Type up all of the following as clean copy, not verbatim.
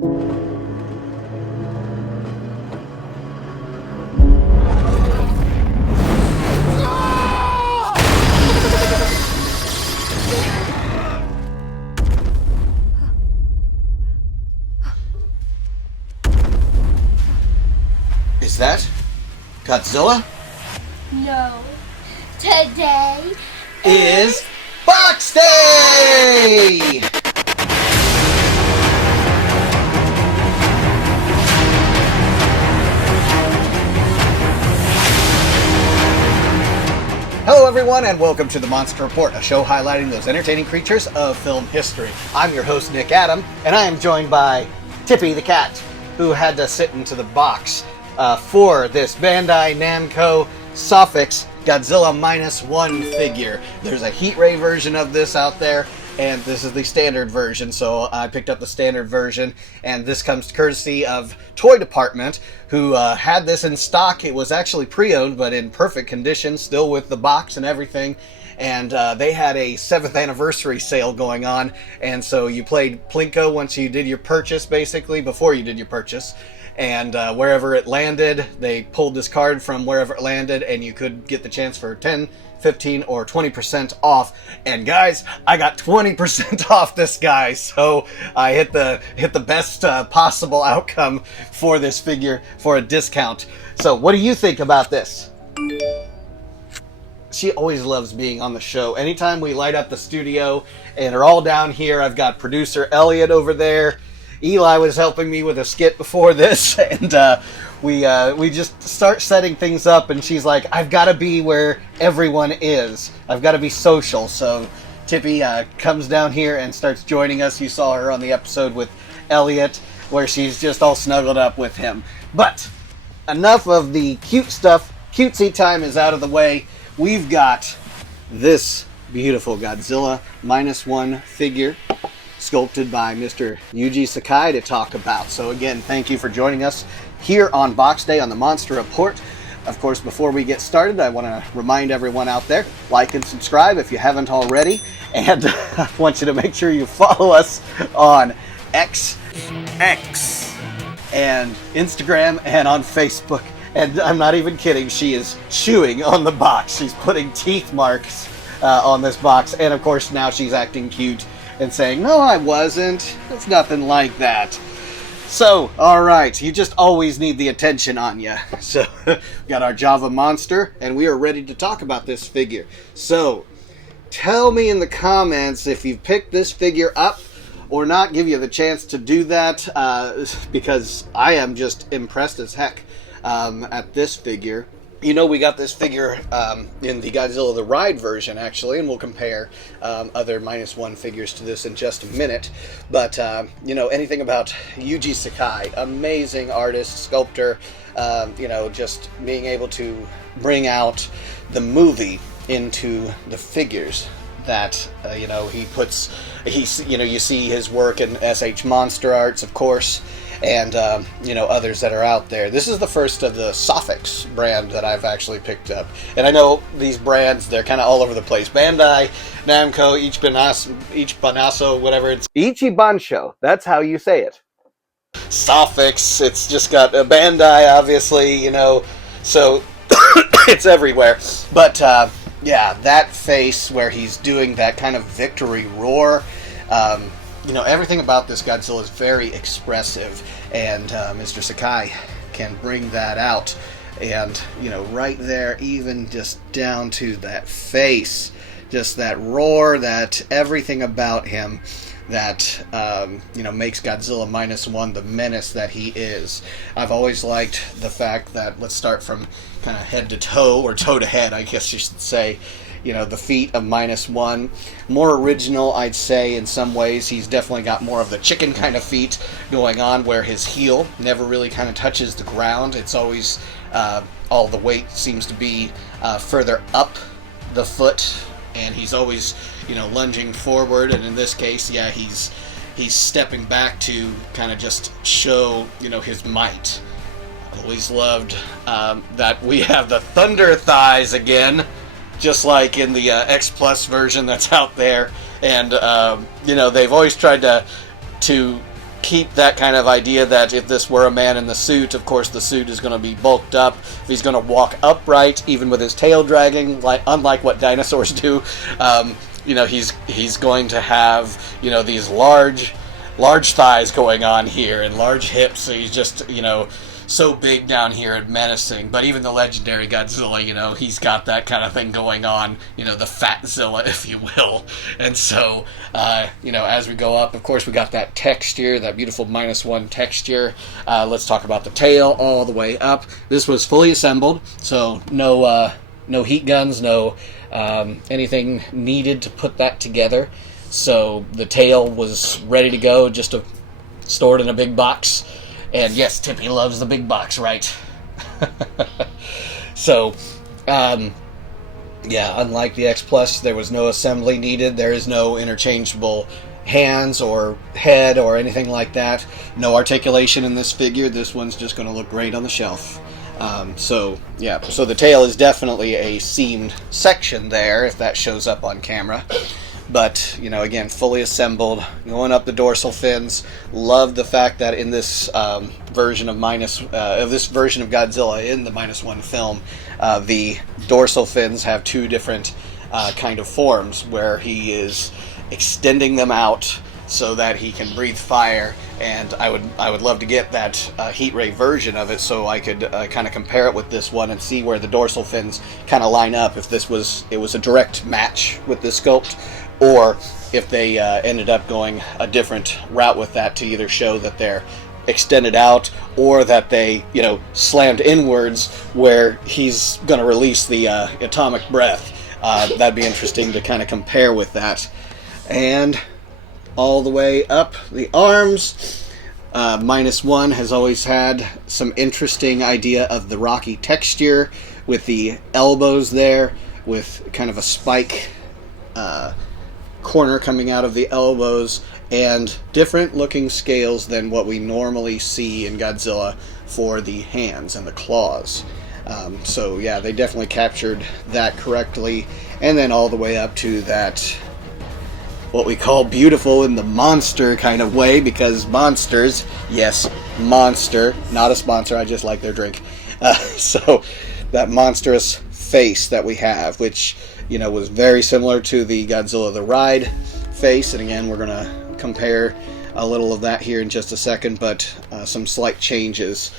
Is that Godzilla? No. Today Is Box Day! Hello everyone and welcome to the Monster Report, a show highlighting those entertaining creatures of film history. I'm your host Nick Adam, and I am joined by Tippy the cat, who had to sit into the box for this Bandai-Namco Sofvics Godzilla Minus One figure. There's a heat ray version of this out there, and this is the standard version, so I picked up the standard version, and this comes courtesy of Toy Department, who had this in stock. It was actually pre-owned, but in perfect condition, still with the box and everything. And they had a 7th anniversary sale going on, and so you played Plinko once you did your purchase, basically, before you did your purchase. And wherever it landed, they pulled this card from wherever it landed, and you could get the chance for 10, 15, or 20% off. And guys, I got 20% off this guy, so I hit the best possible outcome for this figure for a discount. So what do you think about this? She always loves being on the show. Anytime we light up the studio and are all down here, I've got producer Elliot over there. Eli was helping me with a skit before this, and we just start setting things up, and she's like, I've got to be where everyone is. I've got to be social. So Tippy comes down here and starts joining us. You saw her on the episode with Elliot, where she's just all snuggled up with him. But enough of the cute stuff. Cutesy time is out of the way. We've got this beautiful Godzilla Minus One figure, sculpted by Mr. Yuji Sakai, to talk about. So again, thank you for joining us here on Box Day on the Monster Report. Of course, before we get started, I want to remind everyone out there, like and subscribe if you haven't already, and I want you to make sure you follow us on X, and Instagram, and on Facebook. And I'm not even kidding, she is chewing on the box. She's putting teeth marks on this box, and of course now she's acting cute and saying, no, I wasn't. It's nothing like that. So, alright, you just always need the attention on you. So, we got our Java monster, and we are ready to talk about this figure. So, tell me in the comments if you've picked this figure up or not. Give you the chance to do that, because I am just impressed as heck at this figure. You know, we got this figure in the Godzilla the Ride version, actually, and we'll compare other Minus One figures to this in just a minute. But, you know, anything about Yuji Sakai, amazing artist, sculptor, you know, just being able to bring out the movie into the figures that, you know, he puts, you know, you see his work in SH Monster Arts, of course, and, you know, others that are out there. This is the first of the Sofvics brand that I've actually picked up. And I know these brands, they're kind of all over the place. Bandai, Namco, Ichibanso, whatever it's... Ichibansho, that's how you say it. Sofvics, it's just got a Bandai, obviously, you know, so it's everywhere. But, yeah, that face where he's doing that kind of victory roar, you know, everything about this Godzilla is very expressive, and Mr. Sakai can bring that out. And, you know, right there, even just down to that face, just that roar, that everything about him that, you know, makes Godzilla Minus One the menace that he is. I've always liked the fact that, let's start from kind of head to toe, or toe to head, I guess you should say. You know, the feet of Minus One. More original, I'd say, in some ways. He's definitely got more of the chicken kind of feet going on, where his heel never really kind of touches the ground. It's always, all the weight seems to be further up the foot, and he's always, you know, lunging forward, and in this case, yeah, he's stepping back to kind of just show, you know, his might. Always loved that we have the Thunder Thighs again, just like in the X Plus version that's out there. And, you know, they've always tried to keep that kind of idea that if this were a man in the suit, of course the suit is going to be bulked up. If he's going to walk upright, even with his tail dragging, like unlike what dinosaurs do, you know, he's going to have, you know, these large thighs going on here and large hips. So he's just, you know, so big down here and menacing. But even the legendary Godzilla, you know, he's got that kind of thing going on, you know, the Fatzilla, if you will. And so, you know, as we go up, of course, we got that texture, that beautiful -1 texture. Let's talk about the tail all the way up. This was fully assembled, so no heat guns, no anything needed to put that together. So the tail was ready to go, just stored in a big box. And yes, Tippy loves the big box, right? So, yeah, unlike the X Plus, there was no assembly needed. There is no interchangeable hands or head or anything like that. No articulation in this figure. This one's just going to look great on the shelf. So, yeah, so the tail is definitely a seamed section there, if that shows up on camera. But, you know, again, fully assembled, going up the dorsal fins. Love the fact that in this version of this version of Godzilla in the -1 film, the dorsal fins have two different kind of forms, where he is extending them out so that he can breathe fire. And I would love to get that heat ray version of it, so I could kind of compare it with this one and see where the dorsal fins kind of line up. If it was a direct match with this sculpt, or if they ended up going a different route with that to either show that they're extended out or that they, you know, slammed inwards where he's going to release the atomic breath. That'd be interesting to kind of compare with that. And all the way up the arms, -1 has always had some interesting idea of the rocky texture with the elbows there, with kind of a spike corner coming out of the elbows, and different looking scales than what we normally see in Godzilla for the hands and the claws. So yeah, they definitely captured that correctly. And then all the way up to that, what we call beautiful in the monster kind of way, because monsters, yes, monster, not a sponsor, I just like their drink. So that monstrous face that we have, which, you know, was very similar to the Godzilla the Ride face. And again, we're going to compare a little of that here in just a second, but some slight changes.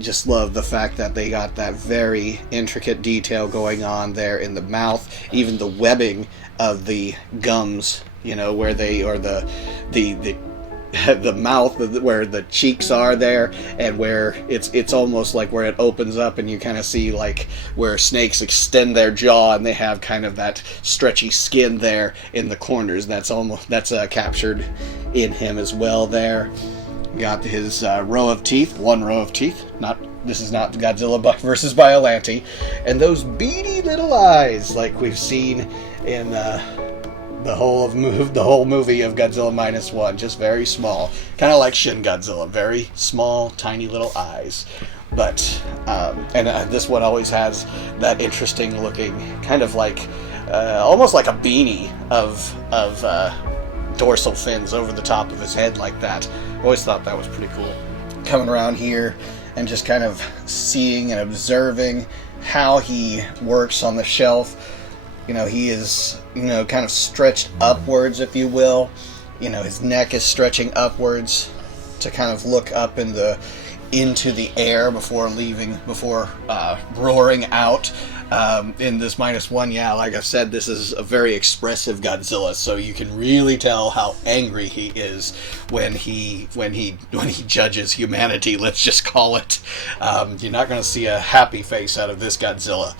Just love the fact that they got that very intricate detail going on there in the mouth, even the webbing of the gums, you know, where they are the mouth, where the cheeks are there, and where it's almost like where it opens up and you kind of see like where snakes extend their jaw and they have kind of that stretchy skin there in the corners. That's captured in him as well there. Got his row of teeth, one row of teeth. This is not Godzilla versus Biollante, and those beady little eyes like we've seen in the whole movie of Godzilla -1, just very small, kind of like Shin Godzilla, very small, tiny little eyes. But this one always has that interesting looking, kind of like almost like a beanie of dorsal fins over the top of his head like that. Always thought that was pretty cool. Coming around here and just kind of seeing and observing how he works on the shelf. You know, he is, you know, kind of stretched upwards, if you will. You know, his neck is stretching upwards to kind of look up into the air before roaring out. In this -1, yeah, like I said, this is a very expressive Godzilla, so you can really tell how angry he is when he judges humanity. Let's just call it. You're not going to see a happy face out of this Godzilla.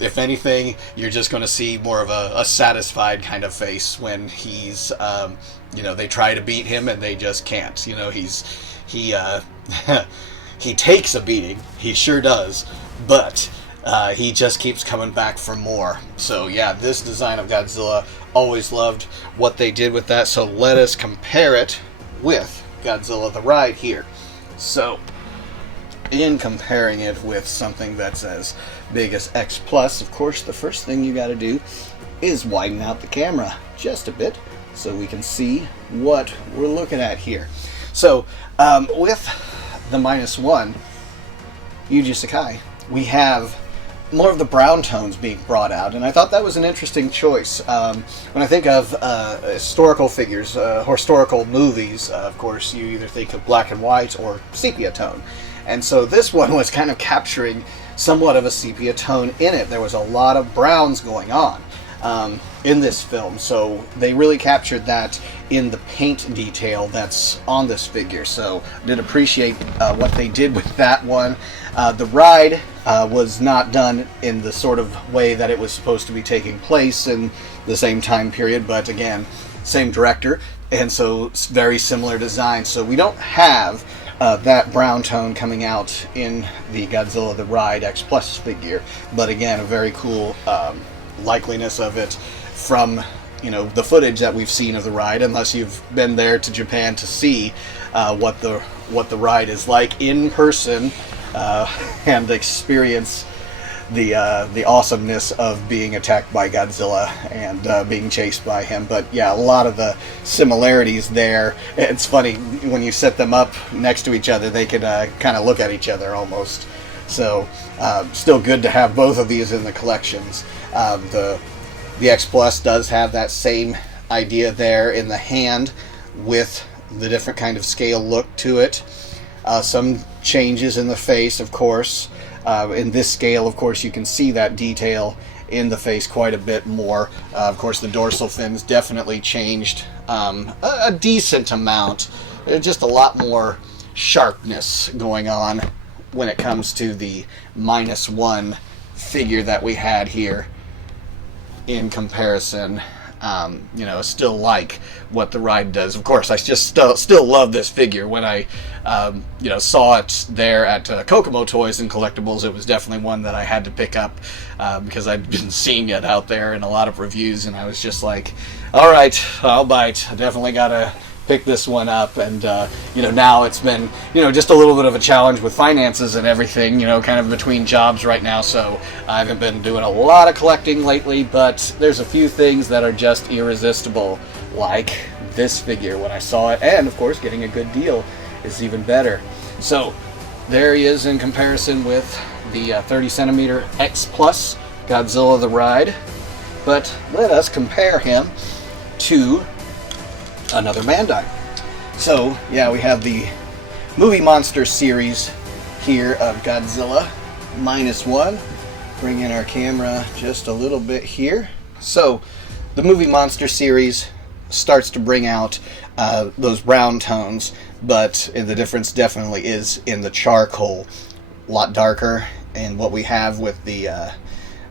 If anything, you're just going to see more of a satisfied kind of face when he's, you know, they try to beat him and they just can't. You know, he takes a beating. He sure does, but he just keeps coming back for more. So yeah, this design of Godzilla, always loved what they did with that. So let us compare it with Godzilla the Ride here. So in comparing it with something that's as big as X Plus, of course, the first thing you got to do is widen out the camera just a bit so we can see what we're looking at here. So, with the -1, Yuji Sakai, we have more of the brown tones being brought out, and I thought that was an interesting choice. When I think of historical figures, historical movies, of course, you either think of black and white or sepia tone. And so this one was kind of capturing somewhat of a sepia tone in it. There was a lot of browns going on in this film, so they really captured that in the paint detail that's on this figure. So I did appreciate what they did with that one. The ride was not done in the sort of way that it was supposed to be taking place in the same time period, but again, same director, and so it's very similar design. So we don't have that brown tone coming out in the Godzilla the Ride X Plus figure, but again, a very cool likeliness of it from, you know, the footage that we've seen of the ride, unless you've been there to Japan to see what the ride is like in person and experience the awesomeness of being attacked by Godzilla and being chased by him. But yeah, a lot of the similarities there. It's funny when you set them up next to each other, they can kind of look at each other almost. So still good to have both of these in the collections. The X Plus does have that same idea there in the hand with the different kind of scale look to it. Some changes in the face, of course. In this scale, of course, you can see that detail in the face quite a bit more. Of course, the dorsal fins definitely changed a decent amount. Just a lot more sharpness going on when it comes to the -1 figure that we had here in comparison. You know, still like what the ride does. Of course, I just still love this figure. When I you know, saw it there at Kokomo Toys and Collectibles, it was definitely one that I had to pick up because I'd been seeing it out there in a lot of reviews, and I was just like, all right, I'll bite. I definitely gotta pick this one up. And you know, now it's been, you know, just a little bit of a challenge with finances and everything, you know, kind of between jobs right now, so I haven't been doing a lot of collecting lately, but there's a few things that are just irresistible, like this figure when I saw it, and of course getting a good deal is even better. So there he is in comparison with the 30 centimeter X Plus Godzilla the Ride. But let us compare him to another Bandai. So yeah, we have the Movie Monster series here of Godzilla -1. Bring in our camera just a little bit here. So the Movie Monster series starts to bring out those brown tones, but the difference definitely is in the charcoal. A lot darker in what we have with the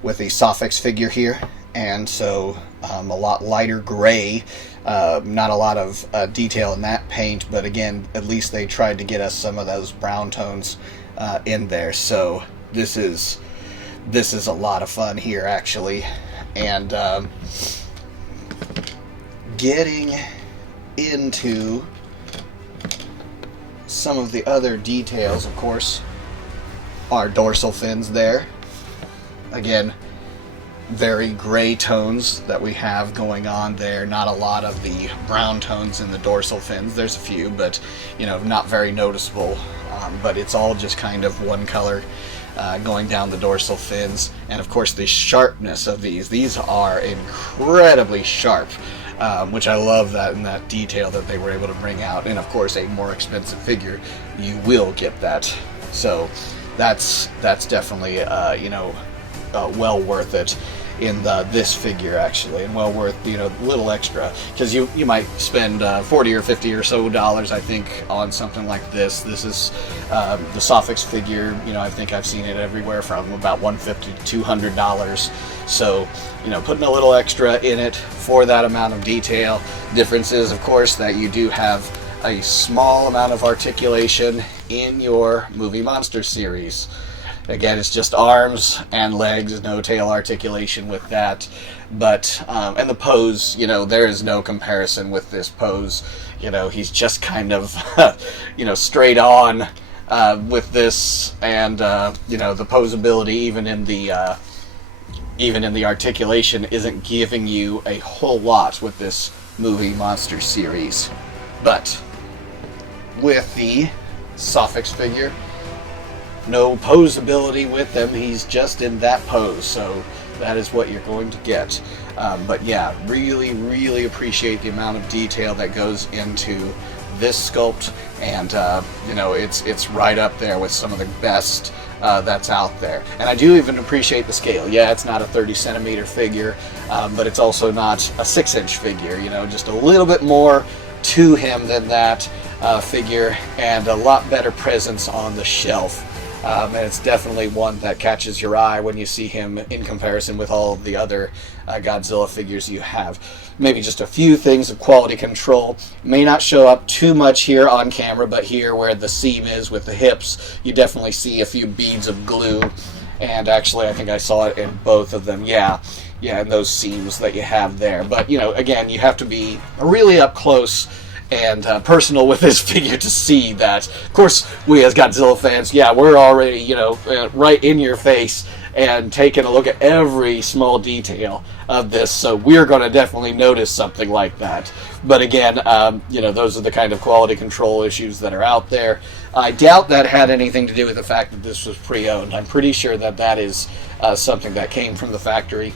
Sofvics figure here, and so a lot lighter gray. Not a lot of detail in that paint, but again, at least they tried to get us some of those brown tones in there. So this is a lot of fun here, actually. And getting into some of the other details, of course, our dorsal fins there. Again, very gray tones that we have going on there. Not a lot of the brown tones in the dorsal fins. There's a few, but you know, not very noticeable. But it's all just kind of one color going down the dorsal fins. And of course, the sharpness of these. These are incredibly sharp, which I love that, and that detail that they were able to bring out. And of course, a more expensive figure, you will get that. So that's definitely you know, well worth it in this figure, actually, and well worth, you know, a little extra, because you might spend $40 or $50 or so, I think, on something like this. This is the Sofics figure. You know, I think I've seen it everywhere from about $150 to $200. So, you know, putting a little extra in it for that amount of detail. Difference is, of course, that you do have a small amount of articulation in your Movie Monster series. Again, it's just arms and legs, no tail articulation with that. But, and the pose, you know, there is no comparison with this pose. You know, he's just kind of, you know, straight on with this. And, you know, the posability, even in the articulation, isn't giving you a whole lot with this movie monster series. But with the Sofvics figure, no pose ability with him, he's just in that pose, so that is what you're going to get. But yeah, really appreciate the amount of detail that goes into this sculpt, and it's right up there with some of the best that's out there. And I do even appreciate the scale. Yeah, it's not a 30 centimeter figure, but it's also not a 6-inch figure, just a little bit more to him than that figure, and a lot better presence on the shelf. And it's definitely one that catches your eye when you see him in comparison with all of the other Godzilla figures you have. Maybe just a few things of quality control. May not show up too much here on camera, but here where the seam is with the hips, you definitely see a few beads of glue. And actually, I think I saw it in both of them. Yeah, in those seams that you have there. But, again, you have to be really up close and personal with this figure to see that. Of course, we as Godzilla fans, we're already, right in your face and taking a look at every small detail of this, so we're going to definitely notice something like that. But again, those are the kind of quality control issues that are out there. I doubt that had anything to do with the fact that this was pre-owned. I'm pretty sure that that is something that came from the factory.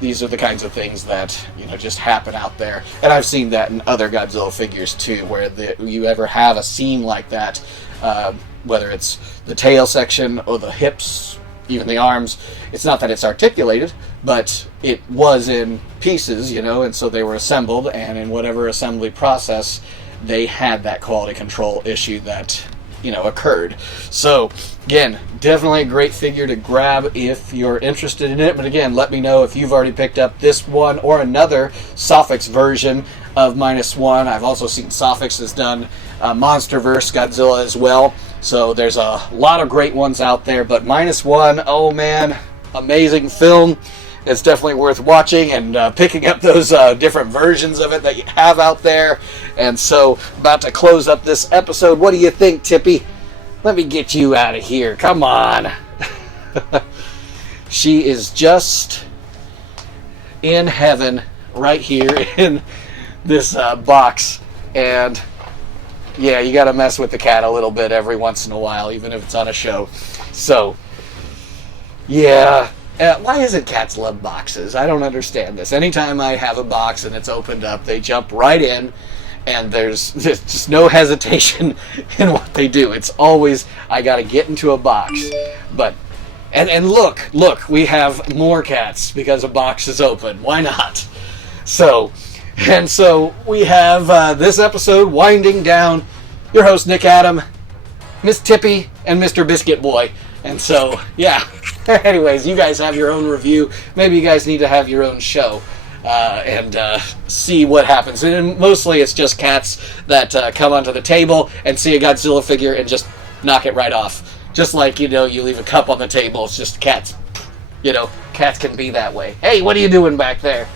These are the kinds of things that, just happen out there. And I've seen that in other Godzilla figures too, where you ever have a seam like that, whether it's the tail section or the hips, even the arms. It's not that it's articulated, but it was in pieces, and so they were assembled, and in whatever assembly process, they had that quality control issue that occurred. So again, definitely a great figure to grab if you're interested in it. But again, let me know if you've already picked up this one or another Sofvics version of Minus One. I've also seen Sofvics has done Monsterverse Godzilla as well. So there's a lot of great ones out there. But Minus One, oh man, amazing film. It's definitely worth watching and picking up those different versions of it that you have out there. And so, about to close up this episode. What do you think, Tippy? Let me get you out of here. Come on. She is just in heaven right here in this box. And yeah, you got to mess with the cat a little bit every once in a while, even if it's on a show. So, yeah. Why isn't cats love boxes? I don't understand this. Anytime I have a box and it's opened up, they jump right in, and there's just no hesitation in what they do. It's always, I gotta get into a box. But, and look, we have more cats because a box is open. Why not? So we have this episode winding down. Your host, Nick Adam, Miss Tippy, and Mr. Biscuit Boy. And so, yeah. Anyways, you guys have your own review. Maybe you guys need to have your own show and see what happens. And mostly it's just cats that come onto the table and see a Godzilla figure and just knock it right off. Just like, you leave a cup on the table. It's just cats. Cats can be that way. Hey, what are you doing back there?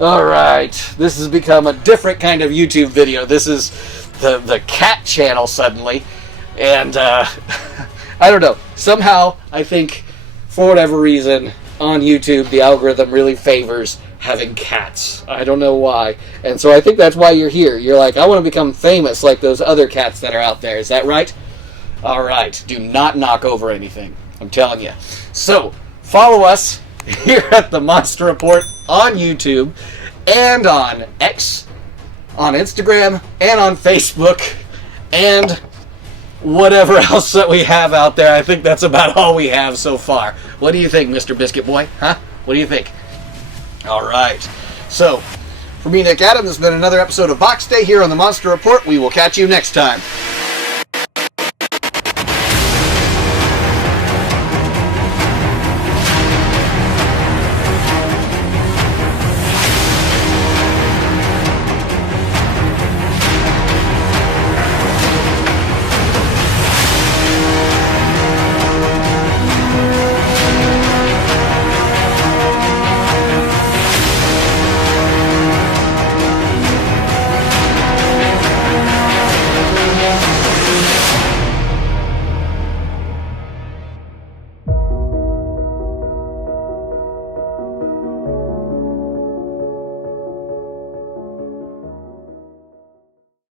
Alright, this has become a different kind of YouTube video. This is the cat channel suddenly. And, I don't know. Somehow, I think, for whatever reason, on YouTube, the algorithm really favors having cats. I don't know why. And so I think that's why you're here. You're like, I want to become famous like those other cats that are out there. Is that right? All right. Do not knock over anything. I'm telling you. So, follow us here at the Monster Report on YouTube and on X, on Instagram, and on Facebook, and whatever else that we have out there. I think that's about all we have so far. What do you think, Mr. Biscuit Boy? Huh? What do you think? All right. So, for me, Nick Adam, this has been another episode of Box Day here on the Monster Report. We will catch you next time.